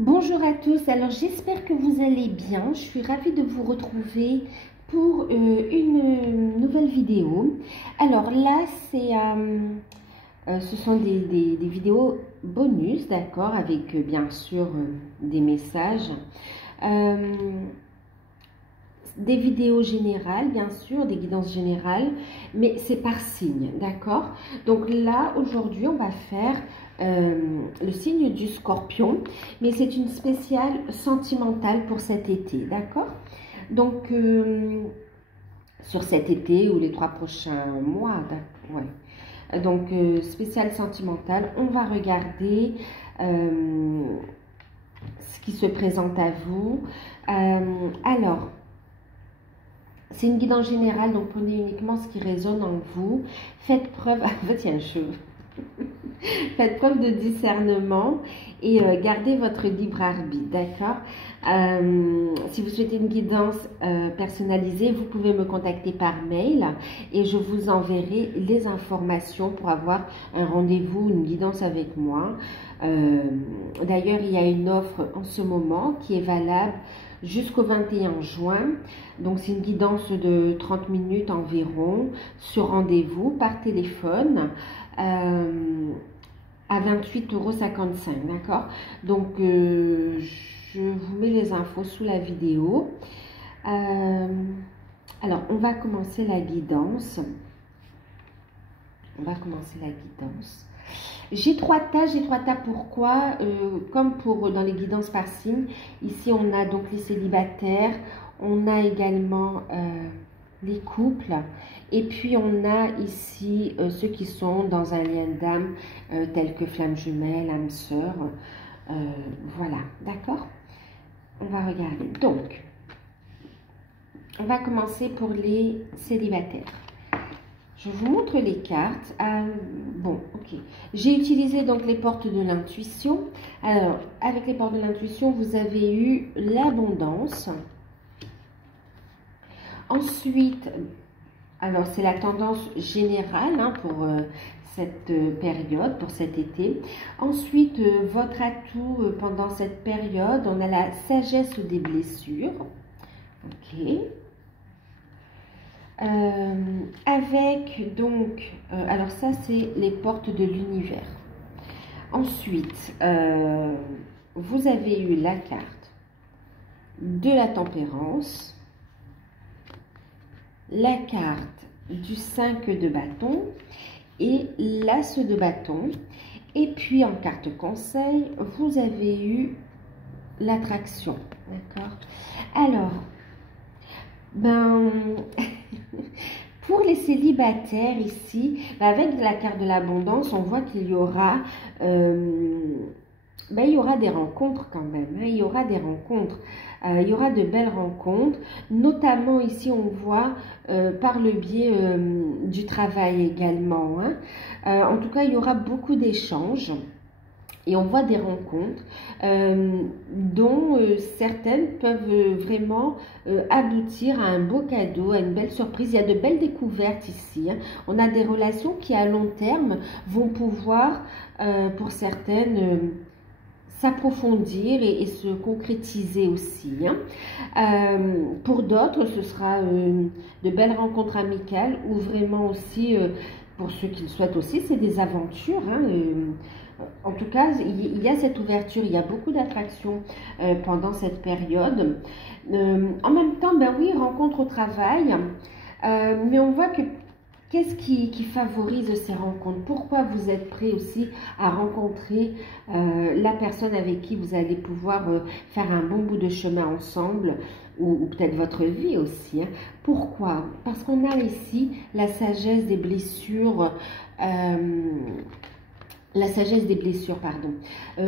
Bonjour à tous, alors j'espère que vous allez bien. Je suis ravie de vous retrouver pour une nouvelle vidéo. Alors là, ce sont des vidéos bonus, d'accord, avec bien sûr des messages. Des vidéos générales, bien sûr, des guidances générales, mais c'est par signe, d'accord? Donc là, aujourd'hui, on va faire le signe du Scorpion, mais c'est une spéciale sentimentale pour cet été, d'accord? Donc, sur cet été ou les 3 prochains mois, ouais. Donc, spéciale sentimentale, on va regarder ce qui se présente à vous. Alors, c'est une guidance générale, donc prenez uniquement ce qui résonne en vous. Faites preuve, en fait, il y a un cheveu. Faites preuve de discernement et gardez votre libre arbitre, d'accord? Si vous souhaitez une guidance personnalisée, vous pouvez me contacter par mail et je vous enverrai les informations pour avoir un rendez-vous, une guidance avec moi. D'ailleurs, il y a une offre en ce moment qui est valable jusqu'au 21 juin. Donc, c'est une guidance de 30 minutes environ sur rendez-vous par téléphone à 28,55 €, d'accord? Donc, je vous mets les infos sous la vidéo. Alors, on va commencer la guidance. J'ai trois tas, pourquoi comme pour dans les guidances par signe, ici on a donc les célibataires, on a également les couples, et puis on a ici ceux qui sont dans un lien d'âme, tels que flamme jumelle, âme sœur, voilà, d'accord? On va regarder. Donc, on va commencer pour les célibataires. Je vous montre les cartes. Bon, ok. J'ai utilisé donc les portes de l'intuition. Alors, avec les portes de l'intuition, vous avez eu l'abondance. Ensuite, alors c'est la tendance générale pour cette période, pour cet été. Ensuite, votre atout pendant cette période, on a la sagesse des blessures. Ok. Avec donc, alors ça c'est les portes de l'univers. Ensuite, vous avez eu la carte de la tempérance, la carte du 5 de bâton et l'as de bâton. Et puis en carte conseil, vous avez eu l'attraction, d'accord? Alors, pour les célibataires ici, avec la carte de l'abondance, on voit qu'il y aura, il y aura des rencontres quand même. Il y aura des rencontres. Il y aura de belles rencontres. Notamment ici, on voit par le biais du travail également. En tout cas, il y aura beaucoup d'échanges. Et on voit des rencontres dont certaines peuvent vraiment aboutir à un beau cadeau, à une belle surprise. Il y a de belles découvertes ici. On a des relations qui à long terme vont pouvoir, pour certaines, s'approfondir et se concrétiser aussi. Pour d'autres, ce sera de belles rencontres amicales ou vraiment aussi, pour ceux qui le souhaitent aussi, c'est des aventures. En tout cas, il y a cette ouverture, il y a beaucoup d'attractions pendant cette période. En même temps, oui, rencontre au travail, mais on voit que qu'est-ce qui favorise ces rencontres? Pourquoi vous êtes prêt aussi à rencontrer la personne avec qui vous allez pouvoir faire un bon bout de chemin ensemble ou peut-être votre vie aussi. Pourquoi? Parce qu'on a ici la sagesse des blessures. La sagesse des blessures, pardon.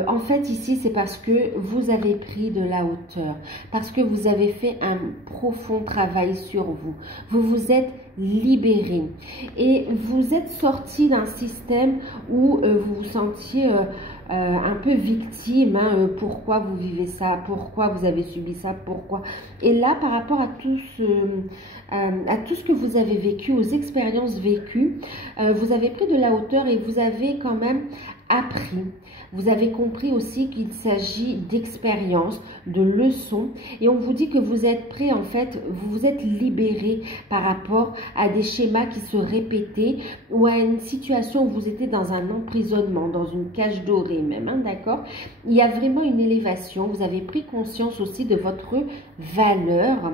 En fait, ici, c'est parce que vous avez pris de la hauteur, parce que vous avez fait un profond travail sur vous. Vous vous êtes libéré et vous êtes sorti d'un système où vous vous sentiez un peu victime. Pourquoi vous vivez ça? Pourquoi vous avez subi ça? Pourquoi? Et là, par rapport à tout ce que vous avez vécu, aux expériences vécues, vous avez pris de la hauteur et vous avez quand même appris. Vous avez compris aussi qu'il s'agit d'expériences, de leçons. Et on vous dit que vous êtes prêt, en fait, vous vous êtes libéré par rapport à des schémas qui se répétaient ou à une situation où vous étiez dans un emprisonnement, dans une cage dorée même, hein, d'accord? Il y a vraiment une élévation. Vous avez pris conscience aussi de votre valeur.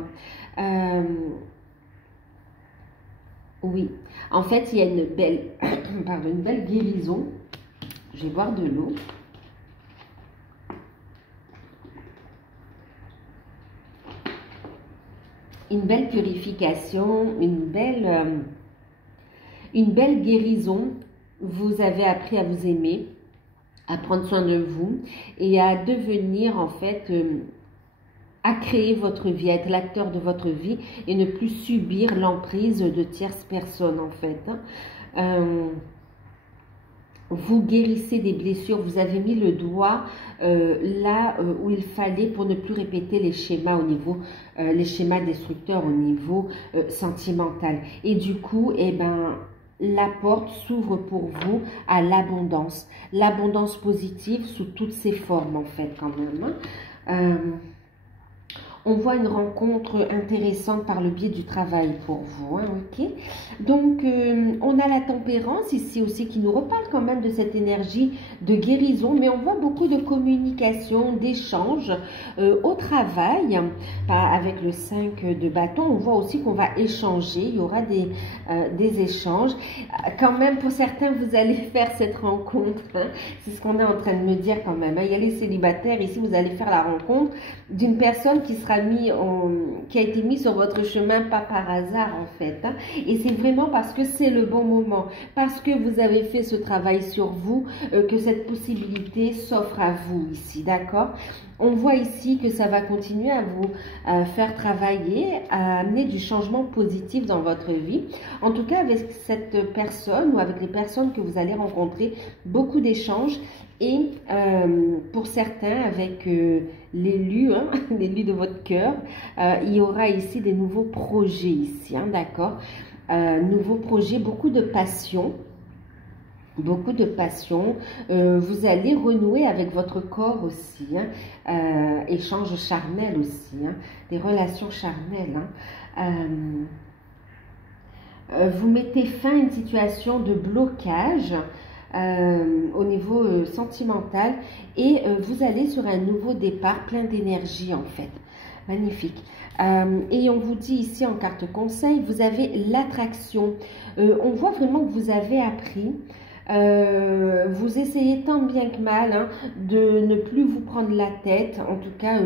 Oui, en fait, il y a une belle, pardon, une belle guérison. Je vais boire de l'eau. Une belle purification, une belle guérison. Vous avez appris à vous aimer, à prendre soin de vous et à devenir, en fait, à créer votre vie, à être l'acteur de votre vie et ne plus subir l'emprise de tierces personnes, en fait. Vous guérissez des blessures, vous avez mis le doigt là où il fallait pour ne plus répéter les schémas au niveau, les schémas destructeurs au niveau sentimental. Et du coup, eh ben, la porte s'ouvre pour vous à l'abondance positive sous toutes ses formes en fait quand même. On voit une rencontre intéressante par le biais du travail pour vous, hein, ok? Donc, on a la tempérance ici aussi qui nous reparle quand même de cette énergie de guérison, mais on voit beaucoup de communication, d'échange au travail. Avec le 5 de bâton, on voit aussi qu'on va échanger, il y aura des échanges. Quand même, pour certains, vous allez faire cette rencontre, hein, c'est ce qu'on est en train de me dire quand même. Hein. Il y a les célibataires, ici, vous allez faire la rencontre d'une personne qui sera qui a été mis sur votre chemin, pas par hasard en fait. Hein. Et c'est vraiment parce que c'est le bon moment, parce que vous avez fait ce travail sur vous, que cette possibilité s'offre à vous ici, d'accord? On voit ici que ça va continuer à vous faire travailler, à amener du changement positif dans votre vie. En tout cas, avec cette personne ou avec les personnes que vous allez rencontrer, beaucoup d'échanges. Et pour certains, avec l'élu, hein, l'élu de votre cœur, il y aura ici des nouveaux projets ici, hein, d'accord? Nouveaux projets, beaucoup de passion. Beaucoup de passion. Vous allez renouer avec votre corps aussi. Hein, échange charnel aussi. Hein, des relations charnelles. Hein. Vous mettez fin à une situation de blocage au niveau sentimental et vous allez sur un nouveau départ plein d'énergie en fait. Magnifique. Et on vous dit ici en carte conseil, vous avez l'attraction. On voit vraiment que vous avez appris. Vous essayez tant bien que mal hein, de ne plus vous prendre la tête, en tout cas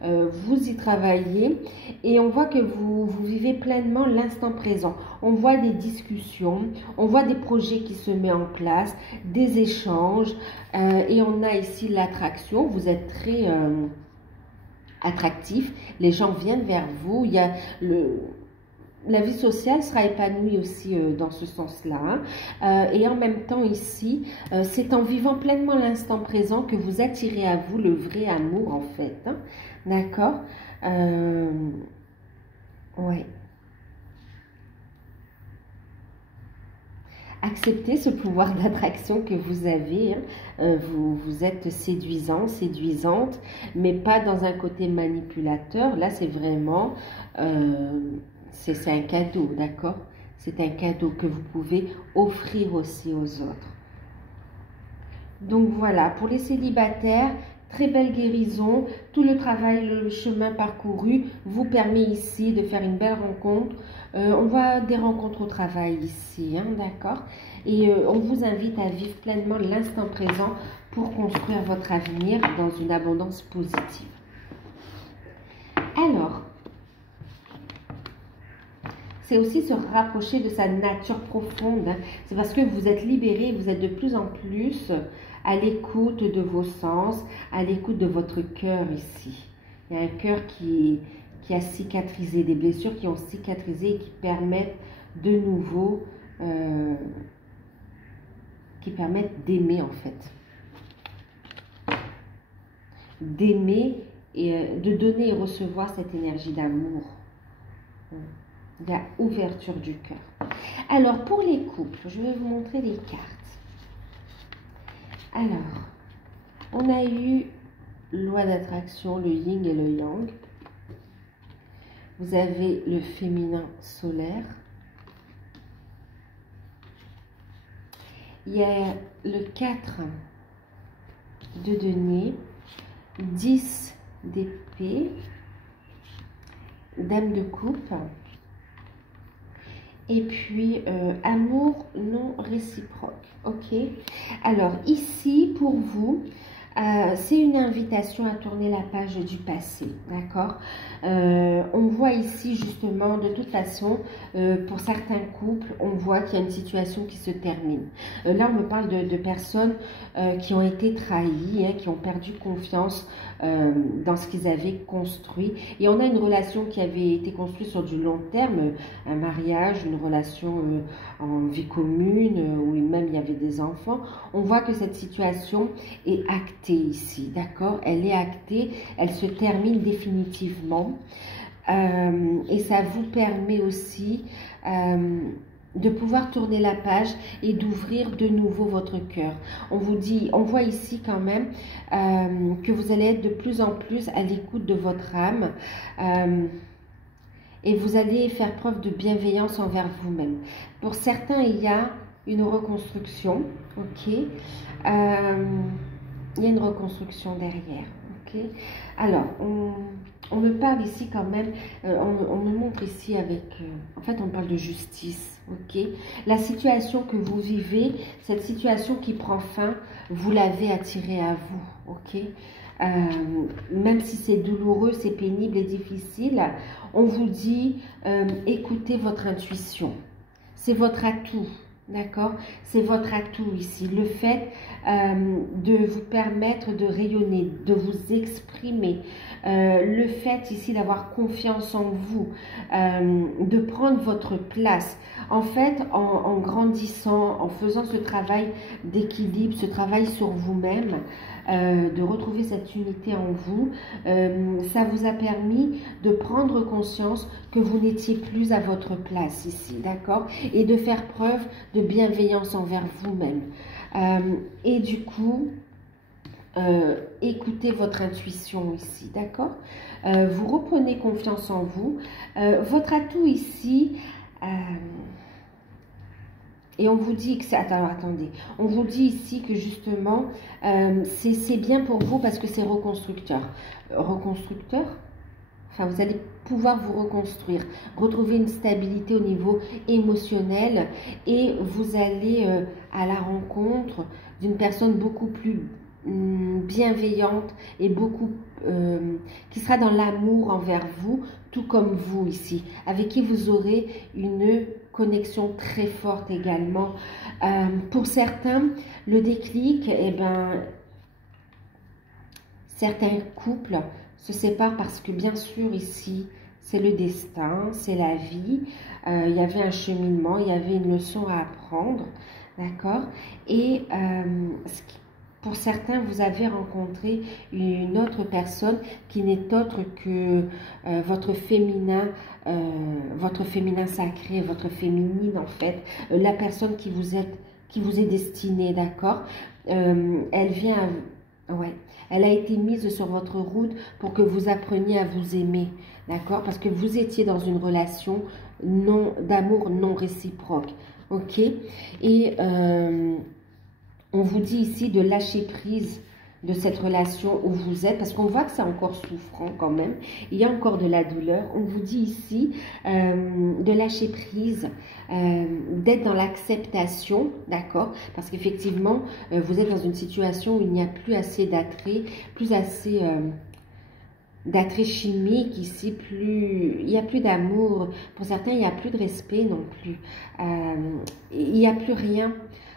vous y travaillez et on voit que vous vivez pleinement l'instant présent. On voit des discussions, on voit des projets qui se mettent en place, des échanges et on a ici l'attraction, vous êtes très attractif, les gens viennent vers vous, il y a la vie sociale sera épanouie aussi dans ce sens-là. Hein. Et en même temps ici, c'est en vivant pleinement l'instant présent que vous attirez à vous le vrai amour en fait. Hein. D'accord ouais. Acceptez ce pouvoir d'attraction que vous avez. Hein. Vous êtes séduisant, séduisante, mais pas dans un côté manipulateur. Là, c'est vraiment... c'est un cadeau, d'accord? C'est un cadeau que vous pouvez offrir aussi aux autres. Donc voilà, pour les célibataires, très belle guérison. Tout le travail, le chemin parcouru vous permet ici de faire une belle rencontre. On voit des rencontres au travail ici, hein, d'accord? Et on vous invite à vivre pleinement l'instant présent pour construire votre avenir dans une abondance positive. Alors, c'est aussi se rapprocher de sa nature profonde. Hein. C'est parce que vous êtes libéré, vous êtes de plus en plus à l'écoute de vos sens, à l'écoute de votre cœur ici. Il y a un cœur qui a cicatrisé, des blessures qui ont cicatrisé et qui permettent de nouveau, qui permettent d'aimer en fait. D'aimer et de donner et recevoir cette énergie d'amour. Il y a ouverture du cœur. Alors, pour les couples, je vais vous montrer les cartes. Alors, On a eu loi d'attraction, le yin et le yang. Vous avez le féminin solaire. Il y a le 4 de denier, 10 d'épée, dame de coupe, et puis amour non réciproque. Ok, alors ici pour vous, c'est une invitation à tourner la page du passé, d'accord. On voit ici justement, de toute façon, pour certains couples, on voit qu'il y a une situation qui se termine. Là, on me parle de personnes qui ont été trahies, hein, qui ont perdu confiance dans ce qu'ils avaient construit. Et on a une relation qui avait été construite sur du long terme, un mariage, une relation en vie commune, où même il y avait des enfants. On voit que cette situation est actée ici, d'accord? Elle est actée, elle se termine définitivement. Et ça vous permet aussi de pouvoir tourner la page et d'ouvrir de nouveau votre cœur. On vous dit, on voit ici quand même que vous allez être de plus en plus à l'écoute de votre âme et vous allez faire preuve de bienveillance envers vous-même. Pour certains, il y a une reconstruction, ok. Il y a une reconstruction derrière, ok. Alors, on me parle ici quand même, on me montre ici avec, en fait, on parle de justice, ok. La situation que vous vivez, cette situation qui prend fin, vous l'avez attirée à vous, ok. Même si c'est douloureux, c'est pénible et difficile, on vous dit, écoutez votre intuition, c'est votre atout. D'accord, c'est votre atout ici, le fait de vous permettre de rayonner, de vous exprimer, le fait ici d'avoir confiance en vous, de prendre votre place. En fait, en grandissant, en faisant ce travail d'équilibre, ce travail sur vous-même, de retrouver cette unité en vous, ça vous a permis de prendre conscience que vous n'étiez plus à votre place ici, d'accord, et de faire preuve de bienveillance envers vous-même. Et du coup, écoutez votre intuition ici, d'accord. Vous reprenez confiance en vous. Votre atout ici, et on vous dit que c'est... Attendez. On vous dit ici que justement, c'est bien pour vous parce que c'est reconstructeur. Reconstructeur, enfin, vous allez pouvoir vous reconstruire, retrouver une stabilité au niveau émotionnel et vous allez à la rencontre d'une personne beaucoup plus bienveillante et beaucoup qui sera dans l'amour envers vous, tout comme vous ici, avec qui vous aurez une connexion très forte également. Pour certains, le déclic, eh ben, certains couples se séparent parce que bien sûr ici, c'est le destin, c'est la vie. Il y avait un cheminement, il y avait une leçon à apprendre, d'accord. Et pour certains, vous avez rencontré une autre personne qui n'est autre que votre féminin sacré, votre féminine en fait, la personne qui vous est destinée, d'accord. Elle vient, ouais, elle a été mise sur votre route pour que vous appreniez à vous aimer, d'accord, parce que vous étiez dans une relation d'amour non réciproque, ok. Et on vous dit ici de lâcher prise de cette relation où vous êtes, parce qu'on voit que c'est encore souffrant quand même, il y a encore de la douleur. On vous dit ici de lâcher prise, d'être dans l'acceptation, d'accord, parce qu'effectivement, vous êtes dans une situation où il n'y a plus assez d'attrait, plus assez d'attrait chimique ici, il n'y a plus d'amour. Pour certains, il n'y a plus de respect non plus. Il n'y a plus rien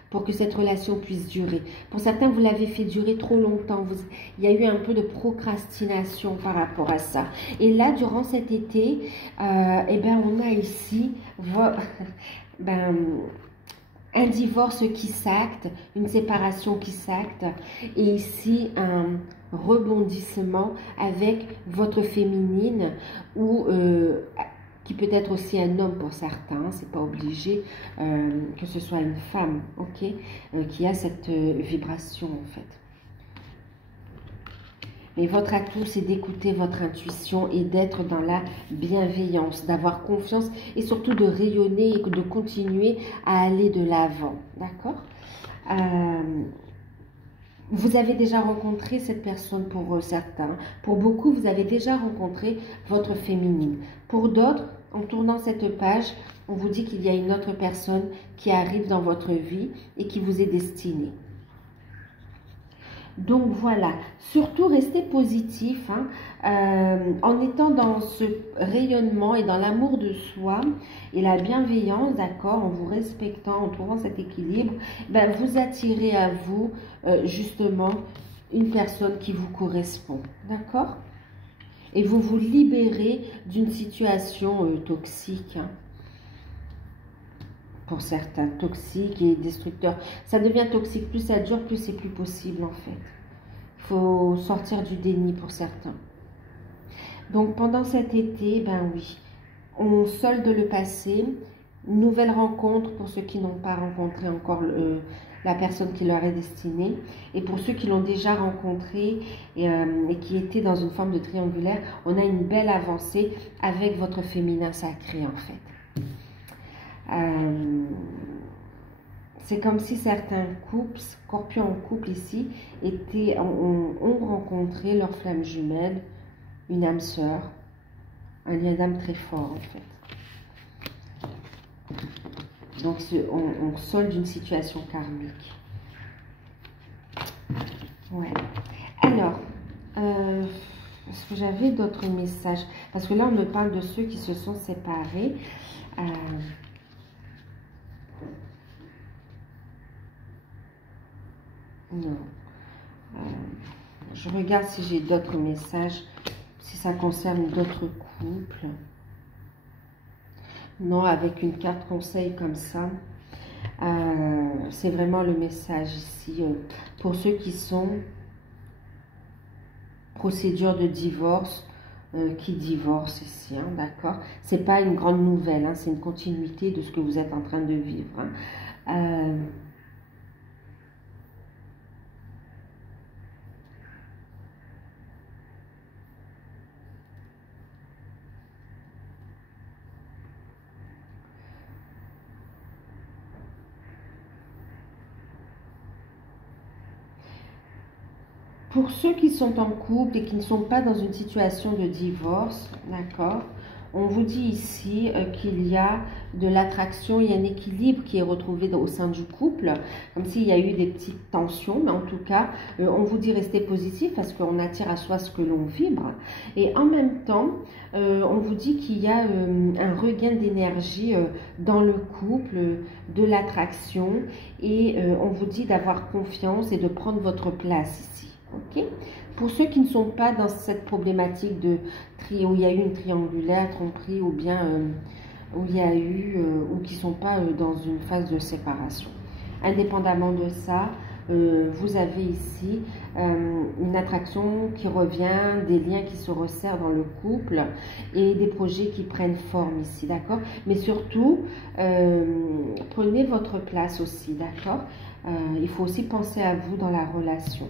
pour que cette relation puisse durer. Pour certains, vous l'avez fait durer trop longtemps. Il y a eu un peu de procrastination par rapport à ça. Et là, durant cet été, eh ben, on a ici un divorce qui s'acte, une séparation qui s'acte, et ici un rebondissement avec votre féminine ou qui peut être aussi un homme pour certains, c'est pas obligé que ce soit une femme, ok, qui a cette vibration en fait. Mais votre atout, c'est d'écouter votre intuition et d'être dans la bienveillance, d'avoir confiance et surtout de rayonner et de continuer à aller de l'avant. D'accord? Vous avez déjà rencontré cette personne pour certains. Pour beaucoup, vous avez déjà rencontré votre féminine. Pour d'autres, en tournant cette page, on vous dit qu'il y a une autre personne qui arrive dans votre vie et qui vous est destinée. Donc voilà, surtout restez positif en étant dans ce rayonnement et dans l'amour de soi et la bienveillance, d'accord, en vous respectant, en trouvant cet équilibre, ben, vous attirez à vous justement une personne qui vous correspond, d'accord? Et vous vous libérez d'une situation toxique. Pour certains, toxiques et destructeurs. Ça devient toxique, plus ça dure, plus c'est plus possible en fait. Il faut sortir du déni pour certains. Donc pendant cet été, ben oui, on solde le passé, nouvelle rencontre pour ceux qui n'ont pas rencontré encore la personne qui leur est destinée. Et pour ceux qui l'ont déjà rencontré et qui étaient dans une forme de triangulaire, on a une belle avancée avec votre féminin sacré en fait. C'est comme si certains couples, scorpions en couple ici, ont rencontré leur flamme jumelle, une âme sœur, un lien d'âme très fort en fait. Donc on solde une situation karmique. Ouais. Alors, est-ce que j'avais d'autres messages? Parce que là on me parle de ceux qui se sont séparés. Non. Je regarde si j'ai d'autres messages, si ça concerne d'autres couples. Non, avec une carte conseil comme ça, c'est vraiment le message ici. Pour ceux qui sont procédure de divorce, qui divorcent ici, hein, d'accord? C'est pas une grande nouvelle, hein, c'est une continuité de ce que vous êtes en train de vivre. Hein. Pour ceux qui sont en couple et qui ne sont pas dans une situation de divorce, d'accord, on vous dit ici qu'il y a de l'attraction, il y a un équilibre qui est retrouvé au sein du couple, comme s'il y a eu des petites tensions, mais en tout cas, on vous dit restez positif parce qu'on attire à soi ce que l'on vibre. Et en même temps, on vous dit qu'il y a un regain d'énergie dans le couple, de l'attraction, et on vous dit d'avoir confiance et de prendre votre place ici. Okay. Pour ceux qui ne sont pas dans cette problématique de où il y a eu une triangulaire, tromperie, ou bien où il y a eu, ou qui ne sont pas dans une phase de séparation. Indépendamment de ça, vous avez ici une attraction qui revient, des liens qui se resserrent dans le couple et des projets qui prennent forme ici, d'accord? Mais surtout, prenez votre place aussi, d'accord? Il faut aussi penser à vous dans la relation.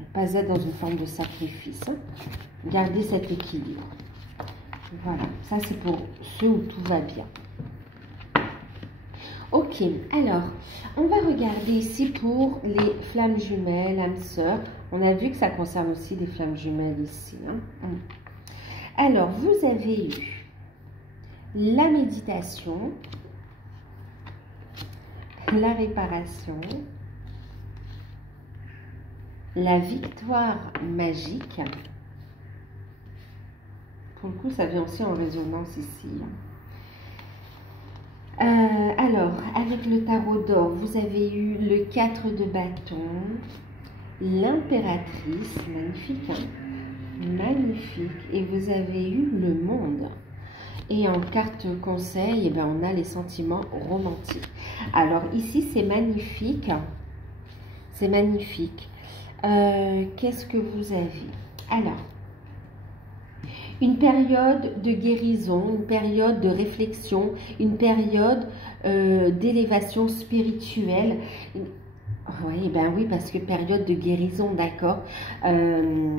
Ne pas être dans une forme de sacrifice. Hein. Gardez cet équilibre. Voilà, ça c'est pour ceux où tout va bien. Ok, alors, on va regarder ici pour les flammes jumelles, âmes sœurs. On a vu que ça concerne aussi des flammes jumelles ici. Hein. Alors, vous avez eu la méditation, la réparation, la victoire magique. Pour le coup, ça vient aussi en résonance ici. Alors, avec le tarot d'or, vous avez eu le 4 de bâton, l'impératrice, magnifique, hein, magnifique, et vous avez eu le monde. Et en carte conseil, eh ben, on a les sentiments romantiques. Alors ici, c'est magnifique, c'est magnifique. Qu'est-ce que vous avez? Alors, une période de guérison, une période de réflexion, une période d'élévation spirituelle. Oui, ben oui, parce que période de guérison, d'accord. Euh,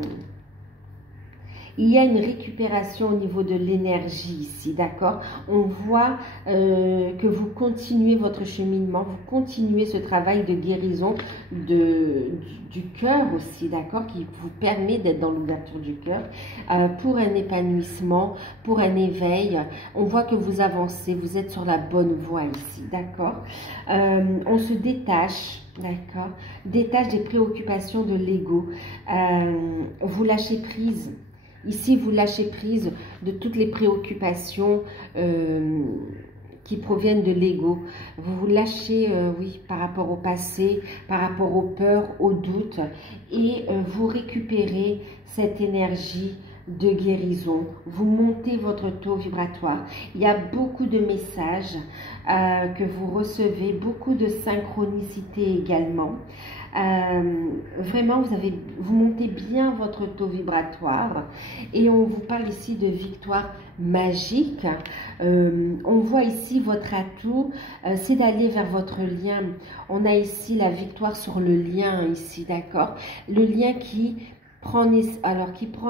Il y a une récupération au niveau de l'énergie ici, d'accord? On voit que vous continuez votre cheminement, vous continuez ce travail de guérison du cœur aussi, d'accord? Qui vous permet d'être dans l'ouverture du cœur pour un épanouissement, pour un éveil. On voit que vous avancez, vous êtes sur la bonne voie ici, d'accord? On se détache. D'accord. Détache des préoccupations de l'ego. Vous lâchez prise. Ici, vous lâchez prise de toutes les préoccupations qui proviennent de l'ego. Vous vous lâchez, oui, par rapport au passé, par rapport aux peurs, aux doutes, et vous récupérez cette énergie de guérison. Vous montez votre taux vibratoire. Il y a beaucoup de messages que vous recevez, beaucoup de synchronicité également. Vraiment, vous montez bien votre taux vibratoire et on vous parle ici de victoire magique. On voit ici votre atout, c'est d'aller vers votre lien. On a ici la victoire sur le lien ici, d'accord? Le lien qui prend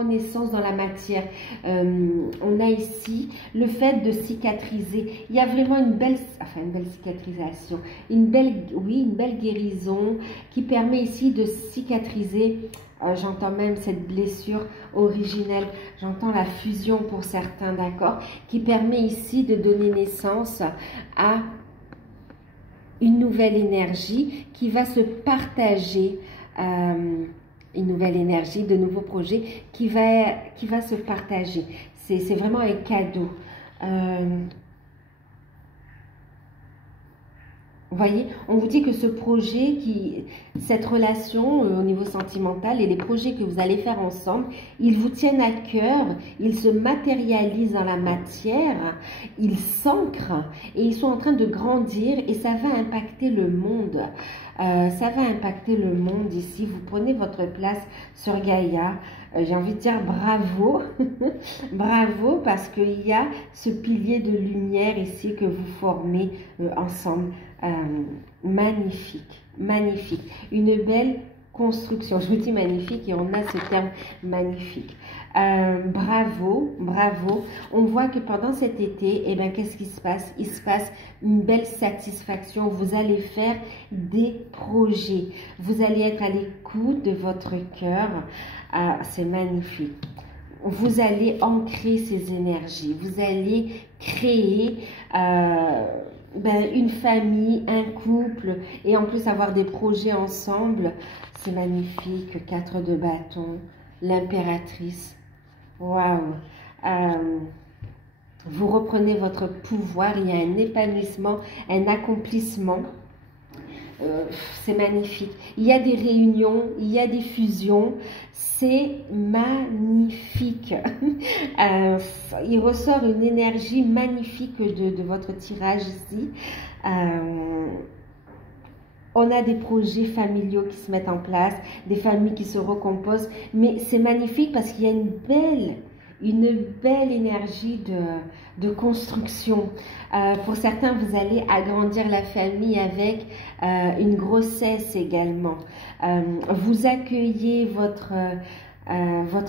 naissance dans la matière. On a ici le fait de cicatriser. Il y a vraiment une belle cicatrisation, une belle guérison qui permet ici de cicatriser. J'entends même cette blessure originelle, j'entends la fusion pour certains, d'accord, qui permet ici de donner naissance à une nouvelle énergie qui va se partager. Une nouvelle énergie, de nouveaux projets qui va se partager. C'est vraiment un cadeau. Vous voyez, on vous dit que ce projet, cette relation au niveau sentimental et les projets que vous allez faire ensemble, ils vous tiennent à cœur, ils se matérialisent dans la matière, ils s'ancrent et ils sont en train de grandir et ça va impacter le monde. Ça va impacter le monde ici. Vous prenez votre place sur Gaïa. J'ai envie de dire bravo. Bravo parce qu'il y a ce pilier de lumière ici que vous formez ensemble. Magnifique, magnifique. Une belle construction. Je vous dis magnifique et on a ce terme magnifique. Bravo, bravo. On voit que pendant cet été, eh bien, qu'est-ce qui se passe? Il se passe une belle satisfaction. Vous allez faire des projets. Vous allez être à l'écoute de votre cœur. C'est magnifique. Vous allez ancrer ces énergies. Vous allez créer une famille, un couple et en plus avoir des projets ensemble. C'est magnifique. 4 de bâton, l'impératrice. Waouh! Vous reprenez votre pouvoir, il y a un épanouissement, un accomplissement. C'est magnifique. Il y a des réunions, il y a des fusions. C'est magnifique. Il ressort une énergie magnifique de votre tirage ici. On a des projets familiaux qui se mettent en place, des familles qui se recomposent. Mais c'est magnifique parce qu'il y a une belle énergie de construction. Pour certains, vous allez agrandir la famille avec une grossesse également. Vous accueillez votre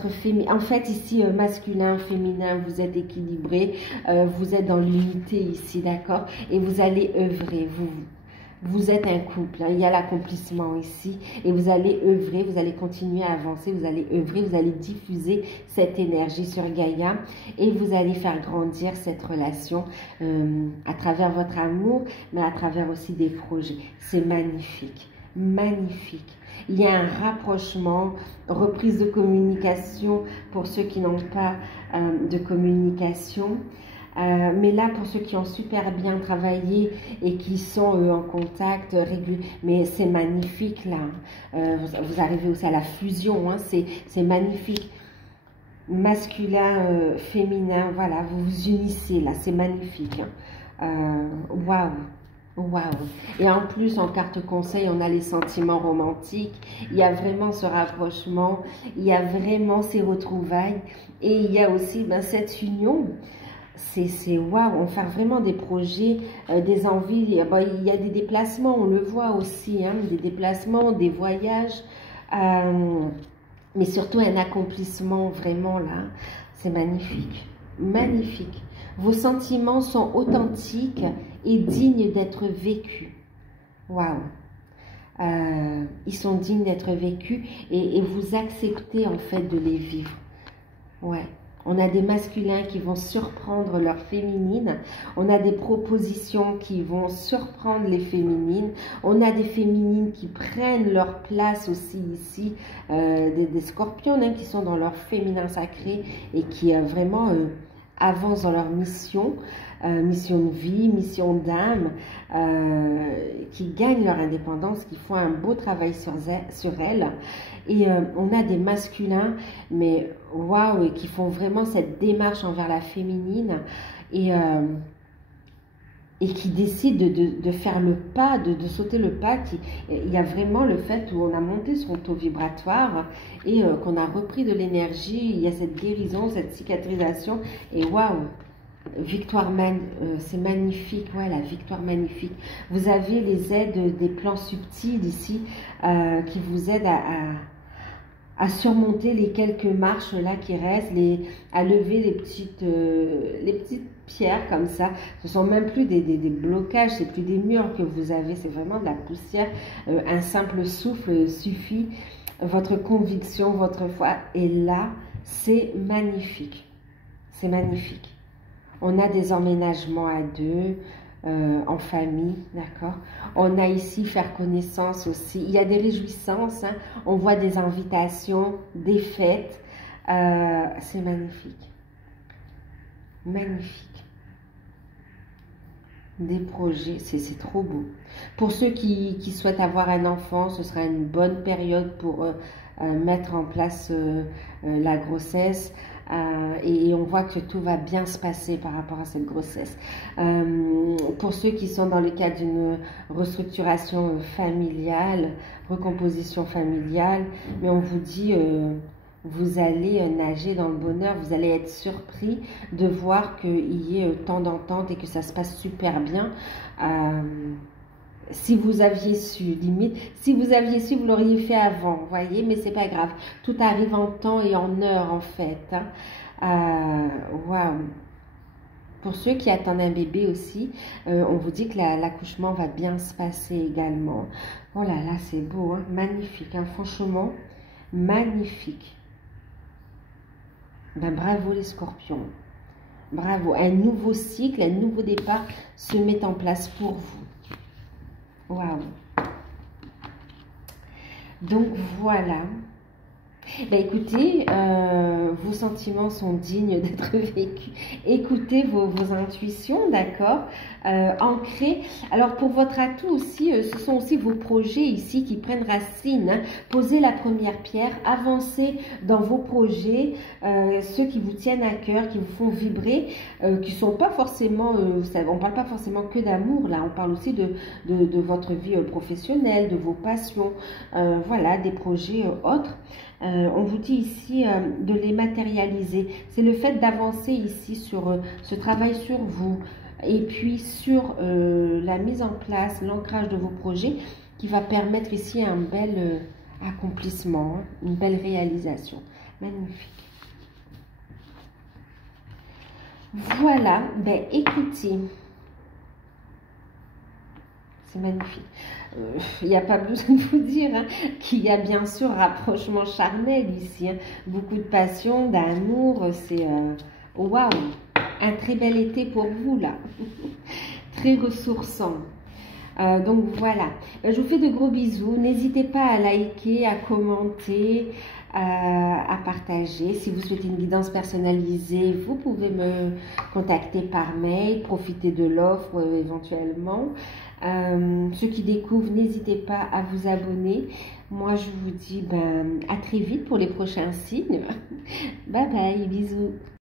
féminin. En fait, ici, masculin, féminin, vous êtes équilibré. Vous êtes dans l'unité ici, d'accord? Et vous allez œuvrer. Vous êtes un couple, hein, il y a l'accomplissement ici et vous allez œuvrer, vous allez continuer à avancer, vous allez œuvrer, vous allez diffuser cette énergie sur Gaïa et vous allez faire grandir cette relation à travers votre amour, mais à travers aussi des projets. C'est magnifique, magnifique. Il y a un rapprochement, reprise de communication pour ceux qui n'ont pas de communication. Mais là, pour ceux qui ont super bien travaillé et qui sont en contact régulier, mais c'est magnifique là. Vous arrivez aussi à la fusion, hein, c'est magnifique. Masculin, féminin, voilà, vous vous unissez là, c'est magnifique. Waouh! Waouh! Et en plus, en carte conseil, on a les sentiments romantiques. Il y a vraiment ce rapprochement, il y a vraiment ces retrouvailles et il y a aussi cette union. c'est waouh, on fait vraiment des projets, des envies. Bon, il y a des déplacements, on le voit aussi, hein, des déplacements, des voyages, mais surtout un accomplissement vraiment là. C'est magnifique, magnifique. Vos sentiments sont authentiques et dignes d'être vécus. Waouh! Ils sont dignes d'être vécus et vous acceptez en fait de les vivre. Ouais. On a des masculins qui vont surprendre leur féminine. On a des propositions qui vont surprendre les féminines. On a des féminines qui prennent leur place aussi ici. Des scorpions hein, qui sont dans leur féminin sacré et qui avancent dans leur mission. Mission de vie, mission d'âme, qui gagnent leur indépendance, qui font un beau travail sur elles. Et on a des masculins, mais waouh, et qui font vraiment cette démarche envers la féminine et qui décident de faire le pas, de sauter le pas. Il y a vraiment le fait où on a monté son taux vibratoire et qu'on a repris de l'énergie. Il y a cette guérison, cette cicatrisation et waouh! Victoire, c'est magnifique, ouais, la victoire magnifique. Vous avez les aides des plans subtils ici qui vous aident à surmonter les quelques marches là qui restent, à lever les petites pierres comme ça. Ce sont même plus des blocages, c'est plus des murs que vous avez, c'est vraiment de la poussière. Un simple souffle suffit. Votre conviction, votre foi est là. C'est magnifique. C'est magnifique. On a des emménagements à deux, en famille, d'accord. On a ici faire connaissance aussi. Il y a des réjouissances, hein. On voit des invitations, des fêtes. C'est magnifique. Magnifique. Des projets, c'est trop beau. Pour ceux qui souhaitent avoir un enfant, ce sera une bonne période pour mettre en place la grossesse. Et on voit que tout va bien se passer par rapport à cette grossesse. Pour ceux qui sont dans le cadre d'une restructuration familiale, recomposition familiale, mais on vous dit, vous allez nager dans le bonheur, vous allez être surpris de voir qu'il y ait tant d'entente et que ça se passe super bien. Si vous aviez su, limite, si vous aviez su, vous l'auriez fait avant, vous voyez, mais c'est pas grave. Tout arrive en temps et en heure, en fait. Hein. Waouh! Pour ceux qui attendent un bébé aussi, on vous dit que l'accouchement va bien se passer également. Oh là là, c'est beau, hein, magnifique, hein, franchement, magnifique. Ben, bravo les scorpions. Bravo, un nouveau cycle, un nouveau départ se met en place pour vous. Waouh! Donc voilà. Ben écoutez, vos sentiments sont dignes d'être vécus. Écoutez vos intuitions, d'accord, ancrez. Alors pour votre atout aussi, ce sont aussi vos projets ici qui prennent racine. Hein. Posez la première pierre, avancez dans vos projets, ceux qui vous tiennent à cœur, qui vous font vibrer, qui sont pas forcément, on parle pas forcément que d'amour là, on parle aussi de votre vie professionnelle, de vos passions, voilà, des projets autres. On vous dit ici de les matérialiser. C'est le fait d'avancer ici sur ce travail sur vous et puis sur la mise en place, l'ancrage de vos projets qui va permettre ici un bel accomplissement, hein, une belle réalisation. Magnifique. Voilà, ben écoutez, c'est magnifique. Il n'y a pas besoin de vous dire hein, qu'il y a bien sûr rapprochement charnel ici. Hein. Beaucoup de passion, d'amour. C'est waouh, un très bel été pour vous là. Très ressourçant. Donc voilà. Je vous fais de gros bisous. N'hésitez pas à liker, à commenter, à partager. Si vous souhaitez une guidance personnalisée, vous pouvez me contacter par mail. Profitez de l'offre éventuellement. Ceux qui découvrent, n'hésitez pas à vous abonner. Moi, je vous dis à très vite pour les prochains signes. Bye bye, bisous.